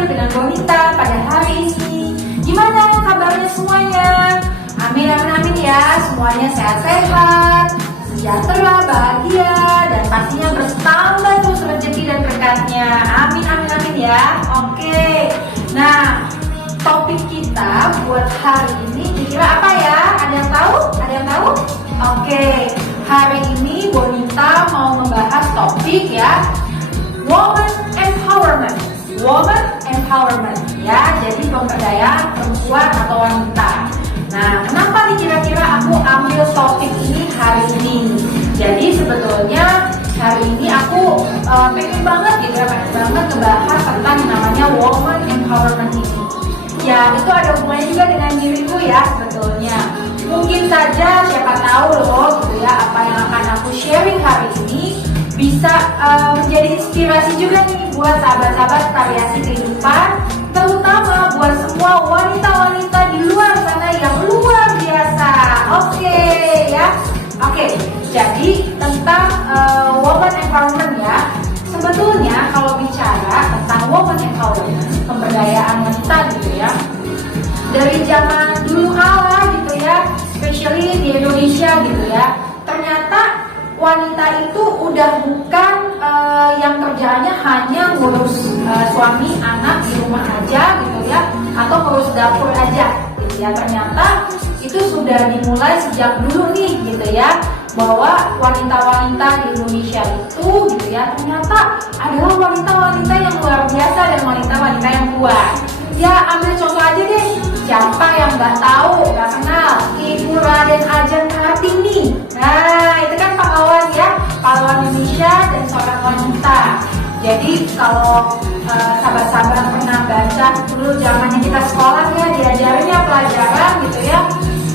hadir dengan Bonita pada hari ini. Gimana kabarnya semuanya? Amin, amin, amin ya. Semuanya sehat-sehat, sejahtera, bahagia, dan pastinya bertambah terus rezeki dan berkatnya. Amin, amin, amin ya. Oke. Nah, topik kita buat hari ini kira-kira apa ya? Ada yang tahu? Ada yang tahu? Oke. Hari ini Bonita mau membahas topik ya, woman empowerment. Woman empowerment ya, jadi pemberdayaan perempuan atau wanita. Nah, kenapa nih kira-kira aku ambil topik ini hari ini? Jadi sebetulnya hari ini aku pengen banget gitu ya, pengen banget ngebahas tentang yang namanya woman empowerment ini. Ya, itu ada hubungannya juga dengan diriku ya sebetulnya. Mungkin saja siapa tahu loh gitu ya, apa yang akan aku sharing hari ini bisa menjadi inspirasi juga nih buat sahabat-sahabat variasi kehidupan, terutama buat semua wanita-wanita di luar sana yang luar biasa. Oke ya. Oke, jadi tentang woman empowerment ya. Sebetulnya kalau bicara tentang woman empowerment, pemberdayaan wanita gitu ya, dari zaman dulu kala gitu ya, especially di Indonesia gitu ya, ternyata wanita itu udah bukan yang kerjaannya hanya ngurus suami, anak di rumah aja gitu ya, atau ngurus dapur aja gitu ya. Ternyata itu sudah dimulai sejak dulu nih gitu ya, bahwa wanita-wanita di Indonesia itu gitu ya, ternyata adalah wanita-wanita yang luar biasa dan wanita-wanita yang kuat. Ya, ambil contoh aja deh, siapa yang nggak tahu, nggak kenal Ibu Raden Ajeng Kartini. Nah, itu kan pahlawan ya, pahlawan Indonesia dan seorang wanita. Jadi kalau sahabat-sahabat pernah baca dulu zamannya kita sekolah ya, diajarinnya pelajaran gitu ya.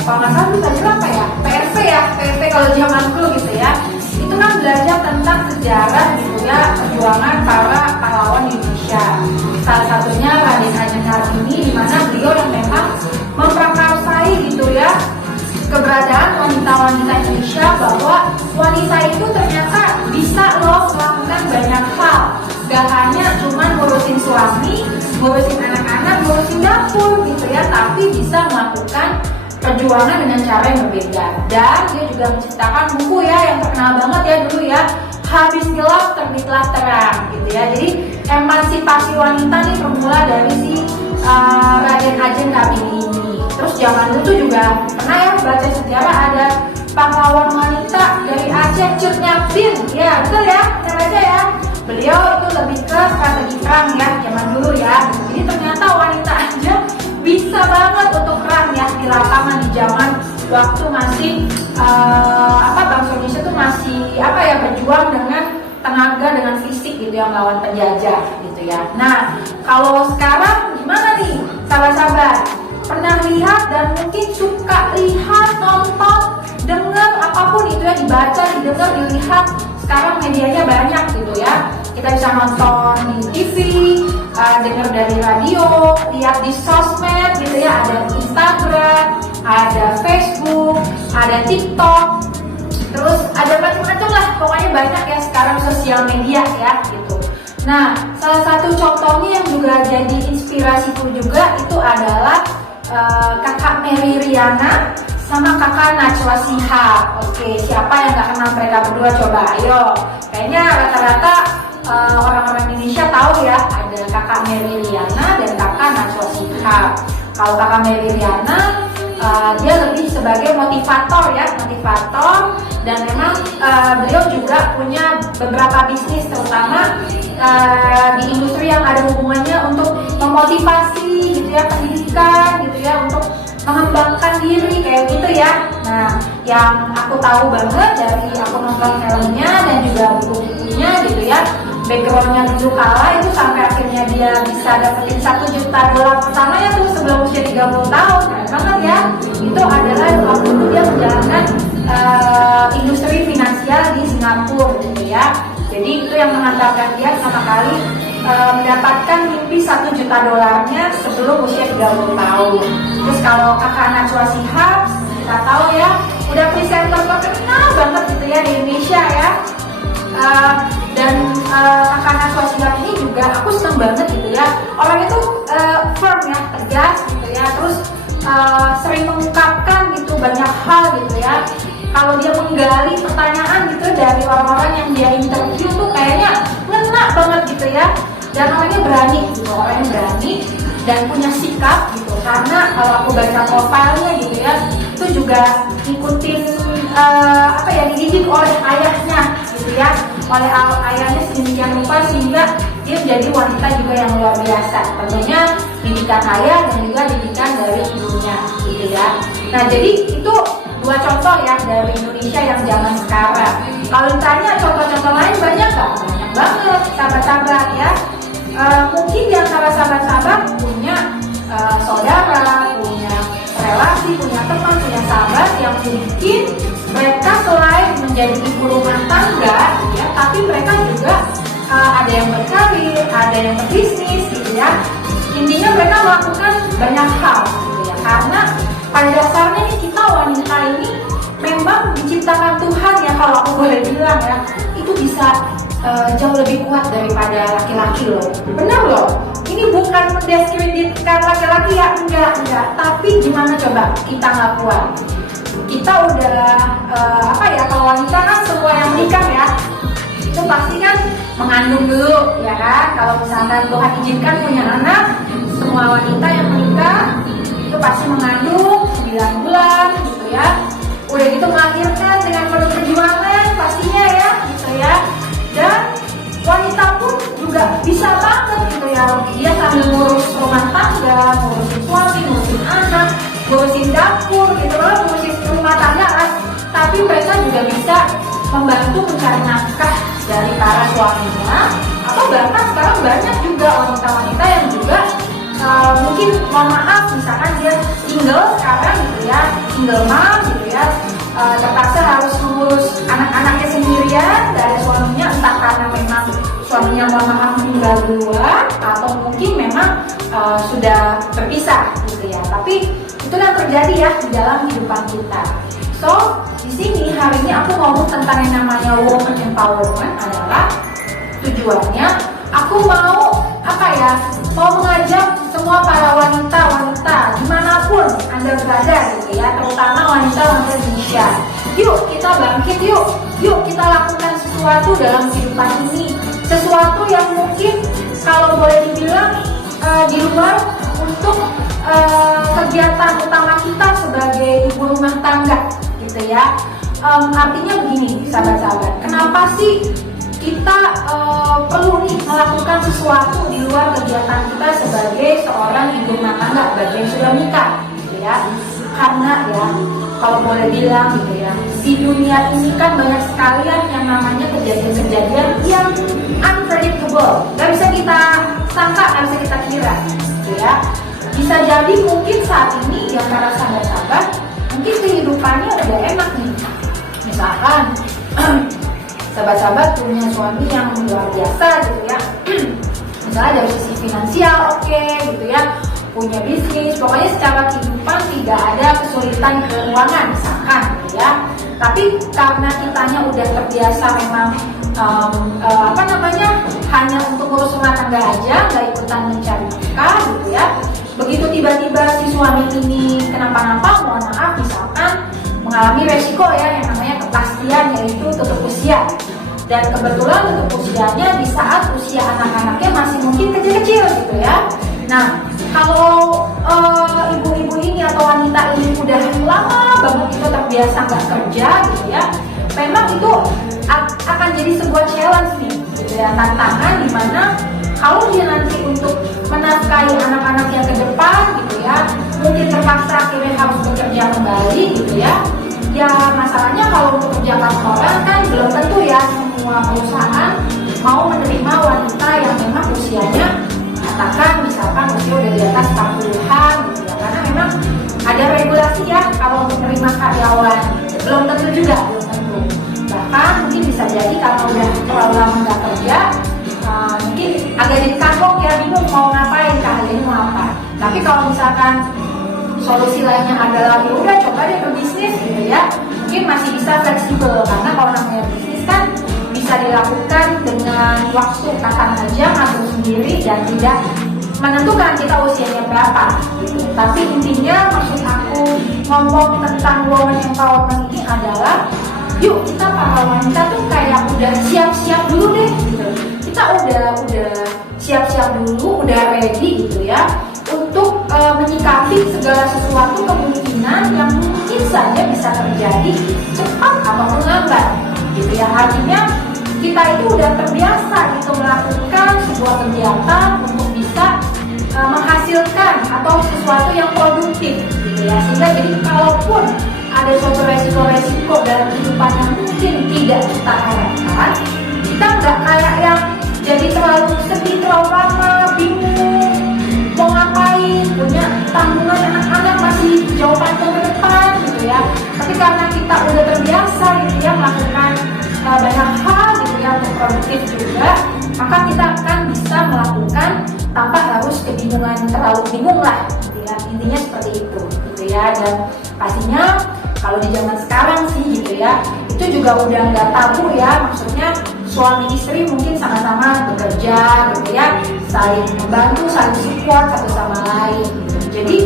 Kalau nggak salah itu tadi apa ya? PRP ya, PRP kalau zaman dulu gitu ya. Itu kan belajar tentang sejarah gitu ya, perjuangan para pahlawan Indonesia. Salah satunya Raden Ajeng Kartini, di mana beliau yang memang memprakarsai gitu ya keberadaan wanita-wanita Indonesia, bahwa wanita itu ternyata bisa loh melakukan banyak hal. Gak hanya cuma ngurusin suami, ngurusin anak-anak, ngurusin dapur gitu ya, tapi bisa melakukan perjuangan dengan cara yang berbeda. Dan dia juga menciptakan buku ya yang terkenal banget ya dulu ya, Habis Gelap Terbitlah Terang gitu ya. Jadi emansipasi wanita nih bermula dari si Raden Ajeng Kartini ini. Terus zaman dulu tuh juga pernah ya baca sejarah, ada pahlawan wanita dari Aceh, Cut Nyak Dien. Ya betul ya, kita baca ya. Beliau itu lebih ke strategi perang ya zaman dulu ya. Jadi ternyata wanita aja bisa banget untuk perang ya di lapangan di zaman waktu masih bangsa Indonesia tuh masih berjuang dengan tenaga, dengan fisik gitu ya, melawan penjajah gitu ya. Nah, kalau sekarang gimana nih sahabat-sahabat? Pernah lihat dan mungkin suka lihat, nonton, dengar apapun itu ya, dibaca, didengar, dilihat. Sekarang medianya banyak gitu ya. Kita bisa nonton di TV, dengar dari radio, lihat di sosmed gitu ya, ada Instagram, ada Facebook, ada TikTok, terus ada macam-macam lah, pokoknya banyak ya sekarang sosial media ya gitu. Nah, salah satu contohnya yang juga jadi inspirasiku juga itu adalah kakak Mary Riana sama kakak Najwa Shihab. Oke, siapa yang gak kenal mereka berdua coba? Ayo, kayaknya rata-rata orang-orang Indonesia tahu ya, ada kakak Mary Riana dan kakak Najwa Shihab. Kalau kakak Mary Riana dia lebih sebagai motivator ya, motivator, dan memang beliau juga punya beberapa bisnis, terutama di industri yang ada hubungannya untuk memotivasi gitu ya, pendidikan gitu ya, untuk mengembangkan diri kayak gitu ya. Nah, yang aku tahu banget dari aku nonton filmnya dan juga buku-bukunya gitu ya, backgroundnya dulu kala itu sampai akhirnya dia bisa dapetin $1 juta pertama ya tuh sebelum usia 30 tahun. Keren banget ya. Itu adalah waktu itu dia menjalankan industri finansial di Singapura gitu ya. Jadi itu yang mengantarkan dia pertama kali mendapatkan mimpi $1 juta sebelum usia 30 tahun. Terus kalau kakak Najwa Shihab, kita tahu ya, udah presenter terkenal banget gitu ya di Indonesia ya. Dan kakak Najwa Shihab ini juga aku senang banget gitu ya. Orang itu firm ya, tegas gitu ya, terus sering mengungkapkan gitu banyak hal gitu ya. Kalau dia menggali pertanyaan gitu dari orang-orang yang dia interview tuh kayaknya ngena banget gitu ya. Dan orangnya berani gitu, orangnya berani dan punya sikap gitu. Karena kalau aku baca profilnya gitu ya, itu juga ngikutin dididik oleh ayahnya gitu ya, oleh ayahnya sedemikian rupa sehingga dia menjadi wanita juga yang luar biasa. Tentunya didikan ayah dan juga didikan dari ibunya gitu ya. Nah jadi itu dua contoh ya dari Indonesia yang zaman sekarang. Kalau ditanya contoh-contoh lain banyak nggak? Banyak banget sahabat-sahabat ya. Mungkin di antara sahabat-sahabat punya saudara, punya relasi, punya teman, punya sahabat yang mungkin mereka selain menjadi ibu rumah tangga ya, tapi mereka juga ada yang berkarir, ada yang berbisnis gitu ya. Intinya mereka melakukan banyak hal gitu ya. Karena pada dasarnya nih kita wanita ini memang diciptakan Tuhan ya, kalau aku boleh bilang ya, itu bisa jauh lebih kuat daripada laki-laki loh. Benar loh. Ini bukan mendiskreditkan laki-laki ya, enggak. Tapi gimana coba kita nggak kuat? Kita udah kalau wanita kan semua yang menikah ya, itu pasti kan mengandung dulu ya kan. Kalau misalkan Tuhan izinkan punya anak, semua wanita yang menikah itu pasti mengandung 9 bulan gitu ya. Udah gitu melahirkan dengan penuh perjuangan pastinya ya gitu ya. Dan wanita pun juga bisa banget gitu ya, dia sambil ngurus rumah tangga, ngurusin suami, ngurusin anak, ngurusin dapur gitu loh, ngurusin rumah tangga kan. Tapi mereka juga bisa membantu mencari nafkah dari para suaminya. Atau bahkan sekarang banyak juga wanita-wanita yang juga mungkin mohon maaf misalkan dia single sekarang gitu ya, single mom gitu ya, terpaksa harus mengurus anak-anaknya sendirian dari suaminya, entah karena memang suaminya mohon maaf meninggal duluan atau mungkin memang sudah berpisah gitu ya. Tapi itu yang terjadi ya di dalam kehidupan kita. So di sini hari ini aku ngomong tentang yang namanya woman empowerment adalah tujuannya aku mau mau mengajak semua para wanita dimanapun Anda berada gitu ya, terutama wanita-wanita Indonesia. Yuk kita bangkit, yuk kita lakukan sesuatu dalam kehidupan ini, sesuatu yang mungkin kalau boleh dibilang di luar untuk kegiatan utama kita sebagai ibu rumah tangga gitu ya. Artinya begini sahabat-sahabat, kenapa sih kita perlu nih melakukan sesuatu di luar kegiatan kita sebagai seorang ibu rumah tangga bagi yang sudah menikah gitu ya. Karena ya kalau boleh bilang gitu ya, di dunia ini kan banyak sekali yang namanya kejadian-kejadian yang unpredictable, gak bisa kita sangka, gak bisa kita kira gitu ya. Bisa jadi mungkin saat ini yang para sahabat-sahabat mungkin kehidupannya udah enak nih, misalkan sahabat-sahabat punya suami yang luar biasa gitu ya, misalnya dari sisi finansial oke, gitu ya, punya bisnis, pokoknya secara kehidupan tidak ada kesulitan keuangan misalkan gitu ya. Tapi karena kitanya udah terbiasa memang hanya untuk ngurus rumah tangga aja, nggak ikutan mencari nafkah gitu ya. Begitu tiba-tiba si suami ini kenapa-napa, mohon maaf misalkan mengalami resiko ya yang namanya kepastian, yaitu tutup usia. Dan kebetulan tutup usianya di saat usia anak-anaknya masih mungkin kecil-kecil gitu ya. Nah, kalau ibu-ibu ini atau wanita ini udah lama banget itu terbiasa nggak kerja gitu ya, memang itu akan jadi sebuah challenge nih gitu ya, tantangan dimana kalau dia nanti untuk menafkahi anak-anaknya ke depan gitu ya, mungkin terpaksa akhirnya harus bekerja kembali gitu ya. Ya masalahnya kalau untuk kerja kantoran kan belum tentu ya semua perusahaan mau menerima wanita yang memang usianya katakan misalkan usia udah di atas 40-an gitu ya, karena memang ada regulasi ya kalau untuk menerima karyawan, belum tentu juga, belum tentu. Bahkan mungkin bisa jadi karena udah terlalu lama nggak kerja, mungkin agak jadi kagok ya, bingung mau ngapain, keahliannya mau apa. Tapi kalau misalkan solusi lainnya adalah ya udah coba deh berbisnis gitu ya, mungkin masih bisa fleksibel, karena kalau namanya bisnis kan bisa dilakukan dengan waktu kapan aja, ngatur sendiri dan tidak menentukan kita usianya berapa gitu. Tapi intinya maksud aku ngomong tentang women empowerment ini adalah yuk kita para wanita tuh kayak udah siap-siap dulu deh gitu. Kita udah siap-siap dulu, udah ready gitu ya untuk menyikapi segala sesuatu kemungkinan yang mungkin saja bisa terjadi cepat ataupun lambat gitu ya. Artinya kita itu udah terbiasa gitu melakukan sebuah kegiatan untuk bisa menghasilkan atau sesuatu yang produktif gitu ya. Sehingga jadi kalaupun ada suatu resiko-resiko dalam kehidupan yang mungkin tidak kita harapkan, kita nggak kayak yang jadi terlalu sedih, terlalu lama, bingung mau ngapain, punya tanggungan anak-anak masih jauh panjang ke depan gitu ya. Tapi karena kita udah terbiasa gitu ya melakukan banyak hal gitu ya untuk produktif juga, maka kita akan bisa melakukan tanpa harus kebingungan, terlalu bingung lah gitu ya. Intinya seperti itu gitu ya. Dan pastinya kalau di zaman sekarang sih gitu ya, itu juga udah nggak tabu ya, maksudnya suami istri mungkin sama-sama bekerja gitu ya, saling membantu, saling support satu sama lain gitu. Jadi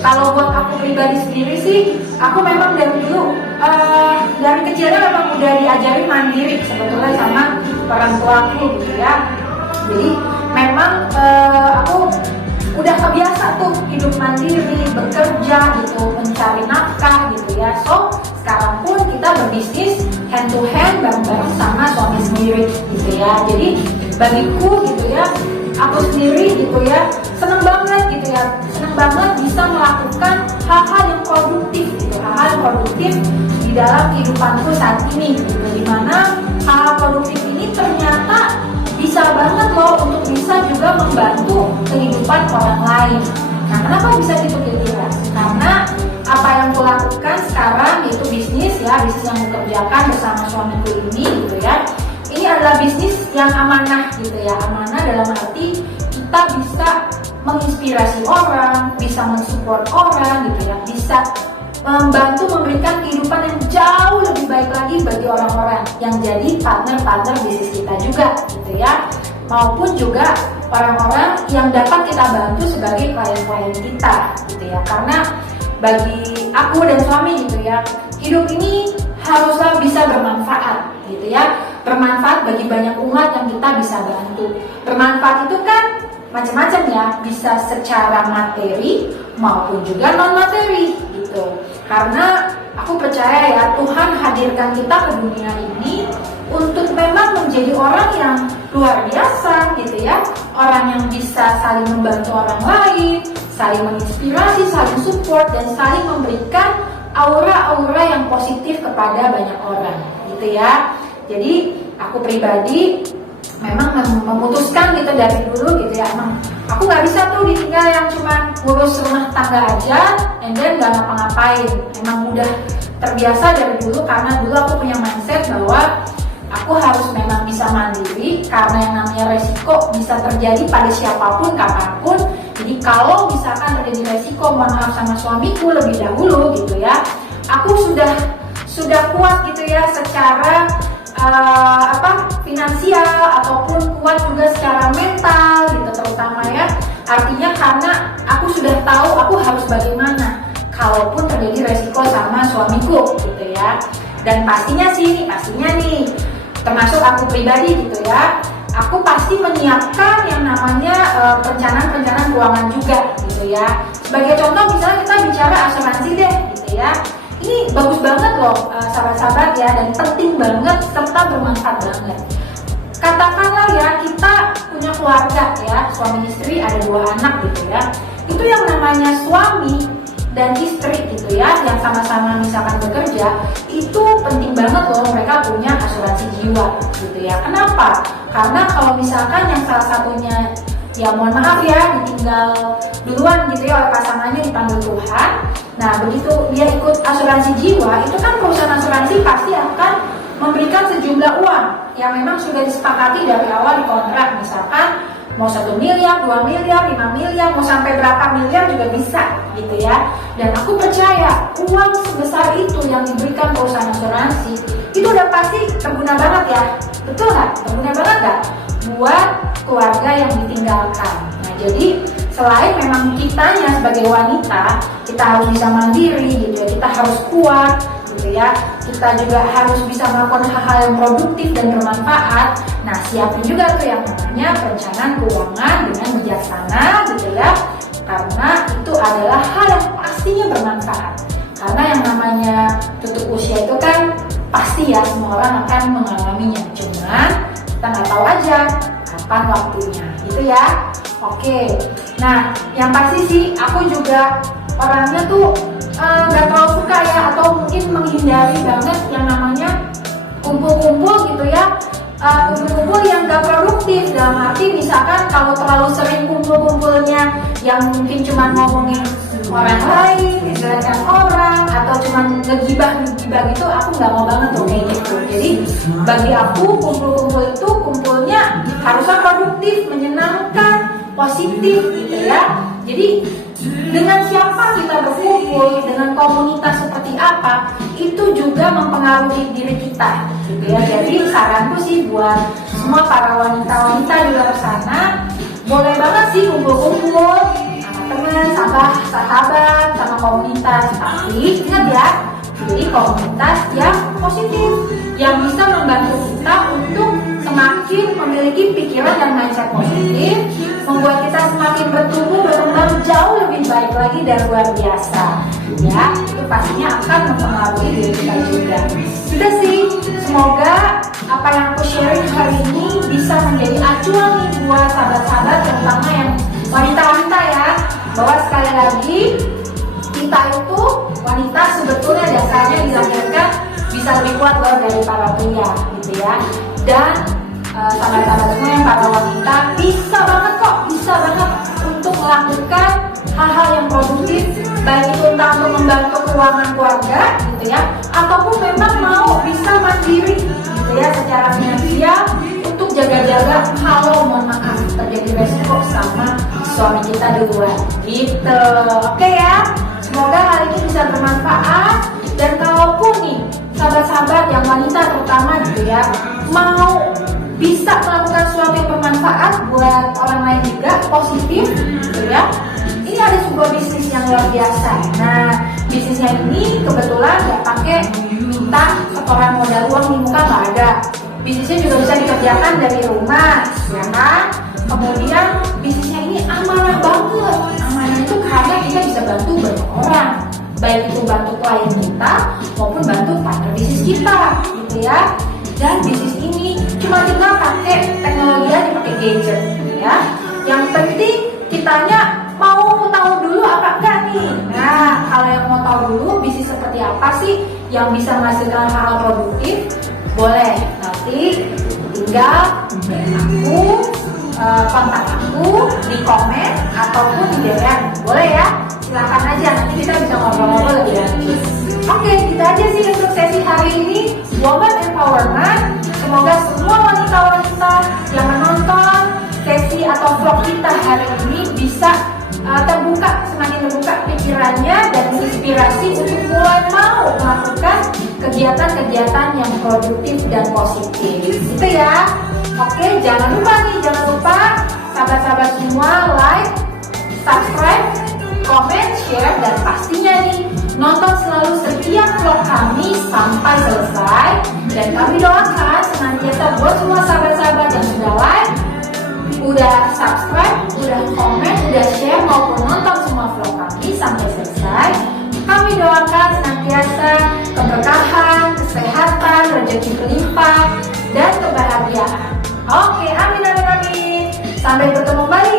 kalau buat aku pribadi sendiri sih, aku memang dari dulu dari kecilnya memang udah diajari mandiri sebetulnya sama orang tuaku gitu ya. Jadi memang aku udah kebiasa tuh hidup mandiri, bekerja gitu, mencari nafkah gitu ya. So sekarang pun kita berbisnis hand to hand bareng-bareng sama suami sendiri gitu ya. Jadi bagiku gitu ya, aku sendiri gitu ya, seneng banget gitu ya, seneng banget bisa melakukan hal-hal yang produktif gitu, hal-hal yang produktif di dalam kehidupanku saat ini gitu. Dimana hal produktif ini ternyata bisa banget loh untuk bisa juga membantu kehidupan orang lain. Nah, kenapa bisa gitu kira-kira? Karena apa yang aku lakukan sekarang yaitu bisnis ya, bisnis yang aku kerjakan bersama suamiku ini gitu ya. Ini adalah bisnis yang amanah gitu ya. Amanah dalam arti kita bisa menginspirasi orang, bisa mensupport orang gitu ya, bisa membantu memberikan kehidupan yang jauh lebih baik lagi bagi orang-orang yang jadi partner-partner bisnis kita juga gitu ya, maupun juga orang-orang yang dapat kita bantu sebagai klien-klien kita gitu ya. Karena bagi aku dan suami gitu ya, hidup ini haruslah bisa bermanfaat gitu ya, bermanfaat bagi banyak umat yang kita bisa bantu. Bermanfaat itu kan macam-macam ya, bisa secara materi maupun juga non materi gitu. Karena aku percaya ya, Tuhan hadirkan kita ke dunia ini untuk memang menjadi orang yang luar biasa gitu ya, orang yang bisa saling membantu orang lain, saling menginspirasi, saling support, dan saling memberikan aura-aura yang positif kepada banyak orang gitu ya. Jadi aku pribadi memang memutuskan gitu dari dulu gitu ya, emang aku nggak bisa tuh ditinggal yang cuma ngurus rumah tangga aja and then nggak ngapa-ngapain. Emang udah terbiasa dari dulu, karena dulu aku punya mindset bahwa aku harus memang bisa mandiri, karena yang namanya resiko bisa terjadi pada siapapun kapanpun. Jadi kalau misalkan terjadi resiko, mohon maaf sama suamiku lebih dahulu gitu ya, aku sudah kuat gitu ya secara finansial ataupun kuat juga secara mental gitu terutama ya. Artinya karena aku sudah tahu aku harus bagaimana kalaupun terjadi resiko sama suamiku gitu ya. Dan pastinya nih termasuk aku pribadi gitu ya, aku pasti menyiapkan yang namanya perencanaan keuangan juga gitu ya. Sebagai contoh misalnya kita bicara asuransi deh gitu ya. Ini bagus banget loh sahabat-sahabat ya, dan penting banget serta bermanfaat banget. Katakanlah ya kita punya keluarga ya, suami istri, ada 2 anak gitu ya. Itu yang namanya suami dan istri gitu ya, yang sama-sama misalkan bekerja, itu penting banget loh mereka punya asuransi jiwa gitu ya. Kenapa? Karena kalau misalkan yang salah satunya ya mohon maaf ya ditinggal duluan gitu ya oleh pasangannya, dipanggil Tuhan. Nah begitu dia ikut asuransi jiwa, itu kan perusahaan asuransi pasti akan memberikan sejumlah uang yang memang sudah disepakati dari awal di kontrak. Misalkan mau 1 miliar, 2 miliar, 5 miliar, mau sampai berapa miliar juga bisa gitu ya. Dan aku percaya uang sebesar itu yang diberikan perusahaan asuransi itu udah pasti berguna banget ya. Betul nggak? Berguna banget nggak buat keluarga yang ditinggalkan? Nah, jadi selain memang kitanya sebagai wanita, kita harus bisa mandiri gitu ya, kita harus kuat gitu ya, kita juga harus bisa melakukan hal-hal yang produktif dan bermanfaat. Nah, siapin juga tuh yang namanya perencanaan keuangan dengan bijaksana gitu ya, karena itu adalah hal yang pastinya bermanfaat. Karena yang namanya tutup usia itu kan pasti ya, semua orang akan mengalaminya, cuman kita nggak tahu aja kapan waktunya gitu ya. Oke, nah yang pasti sih aku juga orangnya tuh nggak terlalu suka ya, atau mungkin menghindari banget yang namanya kumpul-kumpul gitu ya, kumpul-kumpul yang gak produktif. Dalam arti misalkan kalau terlalu sering kumpul-kumpulnya yang mungkin cuma ngomongin orang lain, menjelekkan orang, atau cuma ngegibah gitu, aku nggak mau banget tuh kayak gitu. Jadi bagi aku kumpul-kumpul itu kumpulnya harusnya produktif, menyenangkan, positif gitu ya. Jadi dengan siapa kita berkumpul, dengan komunitas seperti apa, itu juga mempengaruhi diri kita gitu ya. Jadi saranku sih buat semua para wanita-wanita di luar sana, boleh banget sih kumpul-kumpul sama teman, sahabat, sama komunitas. Tapi ingat ya, pilih komunitas yang positif, yang bisa membantu kita untuk semakin memiliki pikiran dan mindset positif, membuat kita semakin bertumbuh, berkembang jauh lebih baik lagi dan luar biasa. Ya, itu pastinya akan mempengaruhi diri kita juga. Sudah sih, semoga apa yang aku sharing hari ini bisa menjadi acuan nih buat sahabat-sahabat, terutama yang wanita-wanita ya, bahwa sekali lagi kita itu wanita sebetulnya dasarnya dilahirkan bisa lebih kuat loh dari para pria gitu ya. Dan sahabat-sahabat semua yang para wanita bisa banget untuk melakukan hal-hal yang produktif, baik itu entah untuk membantu keuangan keluarga gitu ya, ataupun memang mau bisa mandiri gitu ya secara finansial untuk jaga-jaga kalau mohon maaf terjadi resiko sama suami kita di luar gitu. Oke ya, semoga hari ini bisa bermanfaat. Dan kalaupun nih sahabat-sahabat yang wanita terutama gitu ya, mau bisa melakukan sesuatu yang bermanfaat buat orang lain juga, positif gitu ya, ini ada sebuah bisnis yang luar biasa. Nah, bisnisnya ini kebetulan nggak pakai minta setoran modal uang di muka, nggak ada. Bisnisnya juga bisa dikerjakan dari rumah ya kan. Kemudian bisnisnya ini amanah banget. Amanah itu karena kita bisa bantu banyak orang, baik itu bantu klien kita maupun bantu partner bisnis kita gitu ya. Dan bisnis ini cuma tinggal pakai teknologi aja, pakai gadget ya. Yang penting kitanya mau tahu dulu apa enggak nih. Nah, kalau yang mau tahu dulu bisnis seperti apa sih yang bisa menghasilkan hal produktif, boleh nanti tinggal aku, kontak aku di komen ataupun di DM, boleh ya. Silakan aja, nanti kita bisa ngobrol-ngobrol lebih lanjut. Oke, kita aja sih untuk sesi hari ini Woman Empowerment. Semoga semua wanita-wanita yang menonton sesi atau vlog kita hari ini bisa semakin terbuka pikirannya dan inspirasi untuk mulai mau melakukan kegiatan-kegiatan yang produktif dan positif. Itu ya. Oke, jangan lupa sahabat-sahabat semua like, subscribe, komen, share, dan pastinya nih nonton selalu setiap vlog kami sampai selesai. Dan kami doakan senantiasa buat semua sahabat-sahabat yang sudah like, udah subscribe, udah komen, udah share maupun nonton semua vlog kami sampai selesai. Kami doakan senantiasa keberkahan, kesehatan, rezeki berlimpah, dan kebahagiaan. Oke, amin. Sampai bertemu kembali